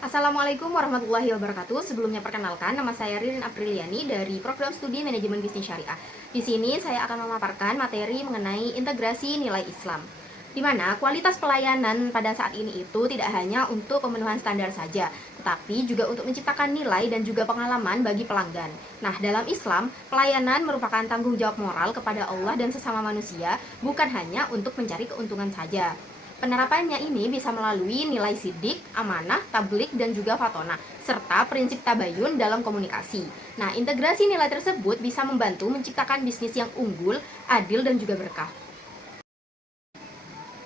Assalamualaikum warahmatullahi wabarakatuh. Sebelumnya perkenalkan, nama saya Ririn Apriliani dari Program Studi Manajemen Bisnis Syariah. Di sini saya akan memaparkan materi mengenai integrasi nilai Islam, di mana kualitas pelayanan pada saat ini itu tidak hanya untuk pemenuhan standar saja, tetapi juga untuk menciptakan nilai dan juga pengalaman bagi pelanggan. Nah, dalam Islam, pelayanan merupakan tanggung jawab moral kepada Allah dan sesama manusia, bukan hanya untuk mencari keuntungan saja. Penerapannya ini bisa melalui nilai sidik, amanah, tablik, dan juga fatona, serta prinsip tabayun dalam komunikasi. Nah, integrasi nilai tersebut bisa membantu menciptakan bisnis yang unggul, adil, dan juga berkah.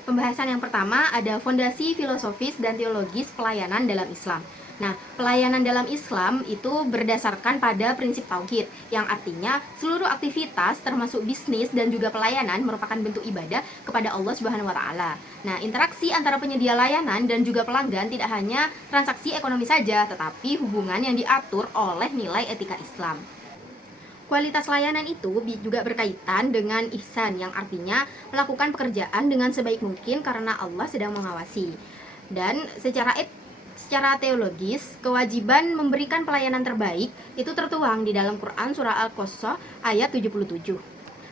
Pembahasan yang pertama ada fondasi filosofis dan teologis pelayanan dalam Islam. Nah, pelayanan dalam Islam itu berdasarkan pada prinsip tauhid, yang artinya seluruh aktivitas termasuk bisnis dan juga pelayanan merupakan bentuk ibadah kepada Allah Subhanahu wa taala. Nah, interaksi antara penyedia layanan dan juga pelanggan tidak hanya transaksi ekonomi saja, tetapi hubungan yang diatur oleh nilai etika Islam. Kualitas layanan itu juga berkaitan dengan ihsan, yang artinya melakukan pekerjaan dengan sebaik mungkin karena Allah sedang mengawasi. Dan secara teologis, kewajiban memberikan pelayanan terbaik itu tertuang di dalam Quran surah Al-Qasas ayat 77.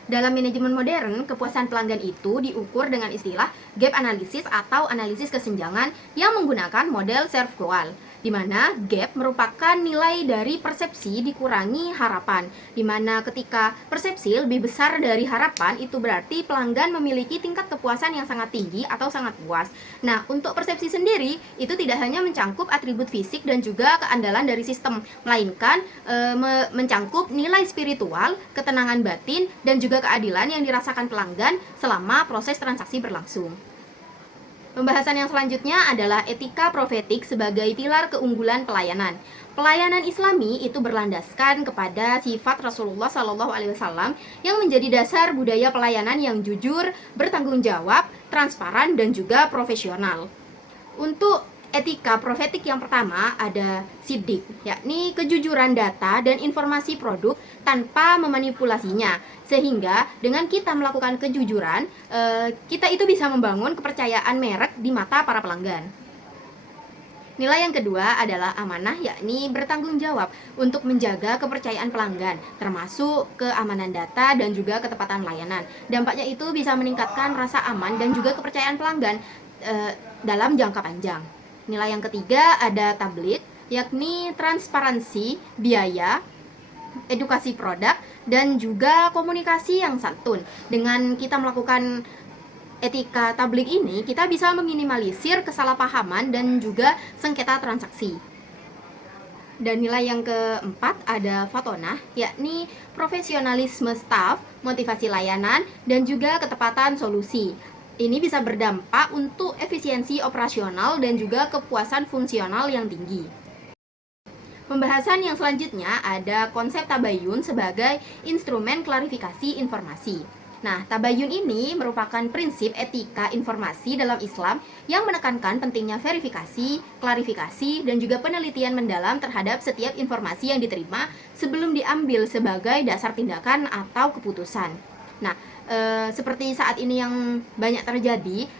Dalam manajemen modern, kepuasan pelanggan itu diukur dengan istilah gap analysis atau analisis kesenjangan yang menggunakan model serve goal, di mana gap merupakan nilai dari persepsi dikurangi harapan, di mana ketika persepsi lebih besar dari harapan, itu berarti pelanggan memiliki tingkat kepuasan yang sangat tinggi atau sangat puas. Nah, untuk persepsi sendiri, itu tidak hanya mencangkup atribut fisik dan juga keandalan dari sistem, melainkan mencangkup nilai spiritual, ketenangan batin, dan juga keadilan yang dirasakan pelanggan selama proses transaksi berlangsung. Pembahasan yang selanjutnya adalah etika profetik sebagai pilar keunggulan pelayanan. Pelayanan Islami itu berlandaskan kepada sifat Rasulullah SAW yang menjadi dasar budaya pelayanan yang jujur, bertanggung jawab, transparan, dan juga profesional. Untuk etika profetik yang pertama ada sidik, yakni kejujuran data dan informasi produk tanpa memanipulasinya. Sehingga dengan kita melakukan kejujuran, kita itu bisa membangun kepercayaan merek di mata para pelanggan. Nilai yang kedua adalah amanah, yakni bertanggung jawab untuk menjaga kepercayaan pelanggan, termasuk keamanan data dan juga ketepatan layanan. Dampaknya itu bisa meningkatkan rasa aman dan juga kepercayaan pelanggan dalam jangka panjang. Nilai yang ketiga ada tablik, yakni transparansi, biaya, edukasi produk, dan juga komunikasi yang santun. Dengan kita melakukan etika tablik ini, kita bisa meminimalisir kesalahpahaman dan juga sengketa transaksi. Dan nilai yang keempat ada fatona, yakni profesionalisme staf, motivasi layanan, dan juga ketepatan solusi. Ini bisa berdampak untuk efisiensi operasional dan juga kepuasan fungsional yang tinggi. Pembahasan yang selanjutnya ada konsep tabayun sebagai instrumen klarifikasi informasi. Nah, tabayun ini merupakan prinsip etika informasi dalam Islam yang menekankan pentingnya verifikasi, klarifikasi, dan juga penelitian mendalam terhadap setiap informasi yang diterima sebelum diambil sebagai dasar tindakan atau keputusan. Nah, seperti saat ini yang banyak terjadi,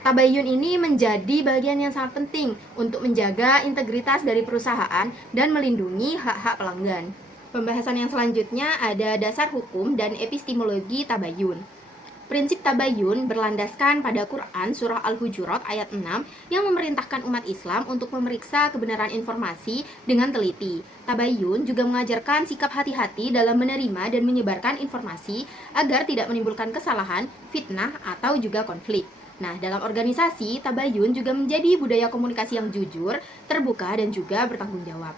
tabayun ini menjadi bagian yang sangat penting untuk menjaga integritas dari perusahaan dan melindungi hak-hak pelanggan. Pembahasan yang selanjutnya ada dasar hukum dan epistemologi tabayun. Prinsip tabayun berlandaskan pada Quran surah Al-Hujurat ayat 6 yang memerintahkan umat Islam untuk memeriksa kebenaran informasi dengan teliti. Tabayun juga mengajarkan sikap hati-hati dalam menerima dan menyebarkan informasi agar tidak menimbulkan kesalahan, fitnah, atau juga konflik. Nah, dalam organisasi, tabayun juga menjadi budaya komunikasi yang jujur, terbuka, dan juga bertanggung jawab.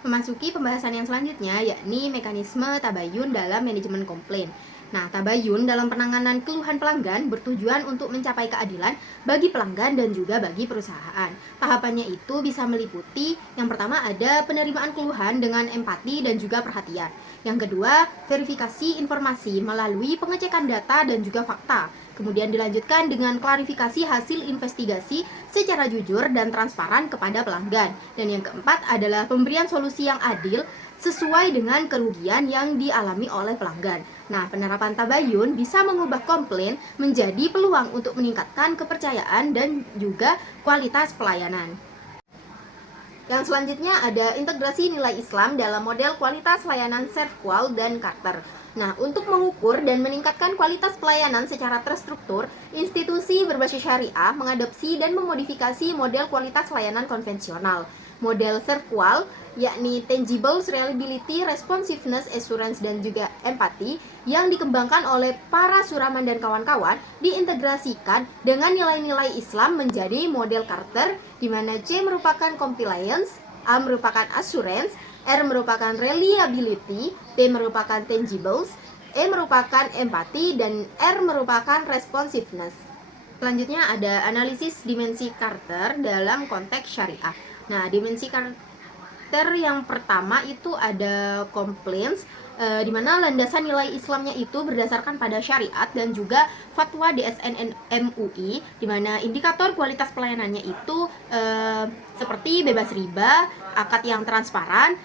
Memasuki pembahasan yang selanjutnya, yakni mekanisme tabayun dalam manajemen komplain. Nah, tabayun dalam penanganan keluhan pelanggan bertujuan untuk mencapai keadilan bagi pelanggan dan juga bagi perusahaan. Tahapannya itu bisa meliputi, yang pertama ada penerimaan keluhan dengan empati dan juga perhatian. Yang kedua, verifikasi informasi melalui pengecekan data dan juga fakta. Kemudian dilanjutkan dengan klarifikasi hasil investigasi secara jujur dan transparan kepada pelanggan. Dan yang keempat adalah pemberian solusi yang adil sesuai dengan kerugian yang dialami oleh pelanggan. Nah, penerapan tabayun bisa mengubah komplain menjadi peluang untuk meningkatkan kepercayaan dan juga kualitas pelayanan. Yang selanjutnya ada integrasi nilai Islam dalam model kualitas layanan ServQual dan Carter. Nah, untuk mengukur dan meningkatkan kualitas pelayanan secara terstruktur, institusi berbasis syariah mengadopsi dan memodifikasi model kualitas layanan konvensional. Model ServQual, yakni Tangible Reliability, Responsiveness, Assurance, dan juga Empathy, yang dikembangkan oleh para suraman dan kawan-kawan, diintegrasikan dengan nilai-nilai Islam menjadi model Carter, di mana C merupakan compliance, A merupakan assurance, R merupakan reliability, T merupakan tangibles, E merupakan empathy, dan R merupakan responsiveness. Selanjutnya ada analisis dimensi Carter dalam konteks syariah. Nah, dimensi Carter yang pertama itu ada compliance, di mana landasan nilai Islamnya itu berdasarkan pada syariat dan juga fatwa DSN MUI, di mana indikator kualitas pelayanannya itu seperti bebas riba, akad yang transparan,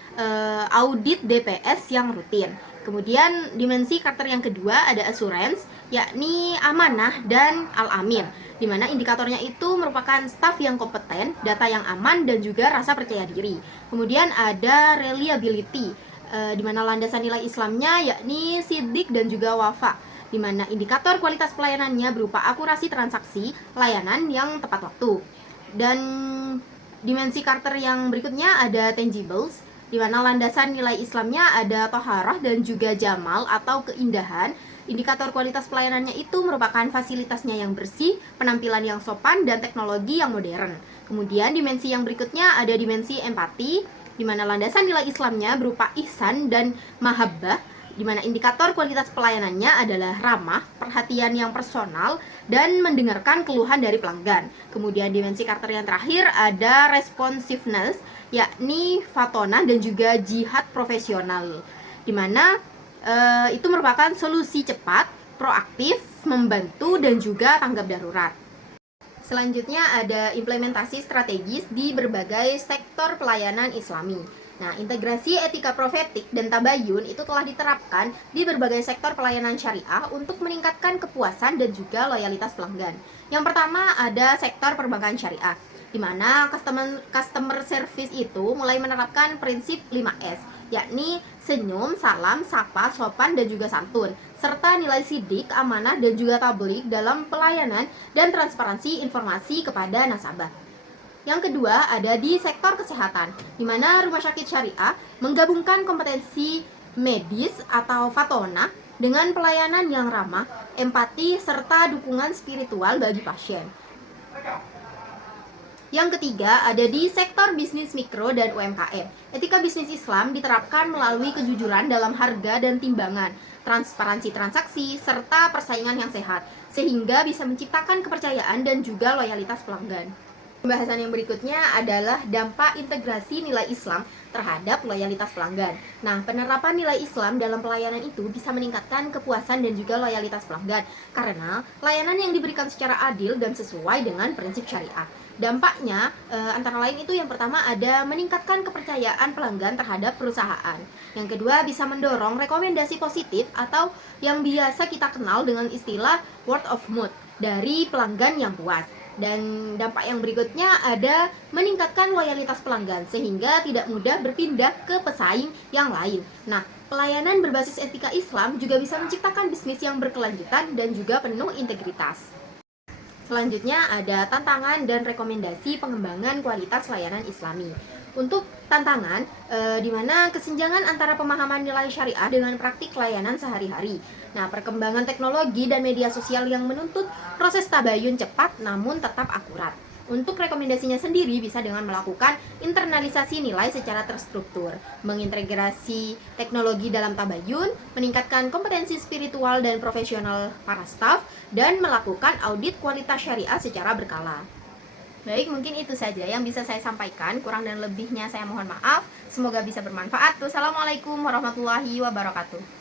audit DPS yang rutin. Kemudian dimensi Carter yang kedua ada assurance, yakni amanah dan al-amin, di mana indikatornya itu merupakan staf yang kompeten, data yang aman, dan juga rasa percaya diri. Kemudian ada reliability, di mana landasan nilai Islamnya yakni sidik dan juga wafa, di mana indikator kualitas pelayanannya berupa akurasi transaksi, layanan yang tepat waktu. Dan dimensi Carter yang berikutnya ada tangibles, di mana landasan nilai Islamnya ada toharah dan juga jamal atau keindahan. Indikator kualitas pelayanannya itu merupakan fasilitasnya yang bersih, penampilan yang sopan, dan teknologi yang modern. Kemudian dimensi yang berikutnya ada dimensi empati, di mana landasan nilai Islamnya berupa ihsan dan mahabbah, di mana indikator kualitas pelayanannya adalah ramah, perhatian yang personal, dan mendengarkan keluhan dari pelanggan. Kemudian dimensi Carter yang terakhir ada responsiveness, yakni fatona dan juga jihad profesional, di mana itu merupakan solusi cepat, proaktif, membantu, dan juga tanggap darurat. Selanjutnya ada implementasi strategis di berbagai sektor pelayanan Islami. Nah, integrasi etika profetik dan tabayun itu telah diterapkan di berbagai sektor pelayanan syariah untuk meningkatkan kepuasan dan juga loyalitas pelanggan. Yang pertama ada sektor perbankan syariah, di mana customer service itu mulai menerapkan prinsip 5S, yakni senyum, salam, sapa, sopan, dan juga santun, serta nilai sidik, amanah, dan juga tabligh dalam pelayanan dan transparansi informasi kepada nasabah. Yang kedua ada di sektor kesehatan, di mana rumah sakit syariah menggabungkan kompetensi medis atau fatona dengan pelayanan yang ramah, empati, serta dukungan spiritual bagi pasien. Yang ketiga ada di sektor bisnis mikro dan UMKM. Etika bisnis Islam diterapkan melalui kejujuran dalam harga dan timbangan, transparansi transaksi, serta persaingan yang sehat, sehingga bisa menciptakan kepercayaan dan juga loyalitas pelanggan. Pembahasan yang berikutnya adalah dampak integrasi nilai Islam terhadap loyalitas pelanggan. Nah, penerapan nilai Islam dalam pelayanan itu bisa meningkatkan kepuasan dan juga loyalitas pelanggan karena layanan yang diberikan secara adil dan sesuai dengan prinsip syariah. Dampaknya antara lain itu yang pertama ada meningkatkan kepercayaan pelanggan terhadap perusahaan. Yang kedua bisa mendorong rekomendasi positif atau yang biasa kita kenal dengan istilah word of mouth dari pelanggan yang puas. Dan dampak yang berikutnya ada meningkatkan loyalitas pelanggan sehingga tidak mudah berpindah ke pesaing yang lain. Nah, pelayanan berbasis etika Islam juga bisa menciptakan bisnis yang berkelanjutan dan juga penuh integritas. Selanjutnya ada tantangan dan rekomendasi pengembangan kualitas layanan Islami. Untuk tantangan, di mana kesenjangan antara pemahaman nilai syariah dengan praktik layanan sehari-hari. Nah, perkembangan teknologi dan media sosial yang menuntut proses tabayun cepat namun tetap akurat. Untuk rekomendasinya sendiri bisa dengan melakukan internalisasi nilai secara terstruktur, mengintegrasi teknologi dalam tabayun, meningkatkan kompetensi spiritual dan profesional para staf, dan melakukan audit kualitas syariah secara berkala. Baik, mungkin itu saja yang bisa saya sampaikan. Kurang dan lebihnya saya mohon maaf. Semoga bisa bermanfaat. Wassalamualaikum warahmatullahi wabarakatuh.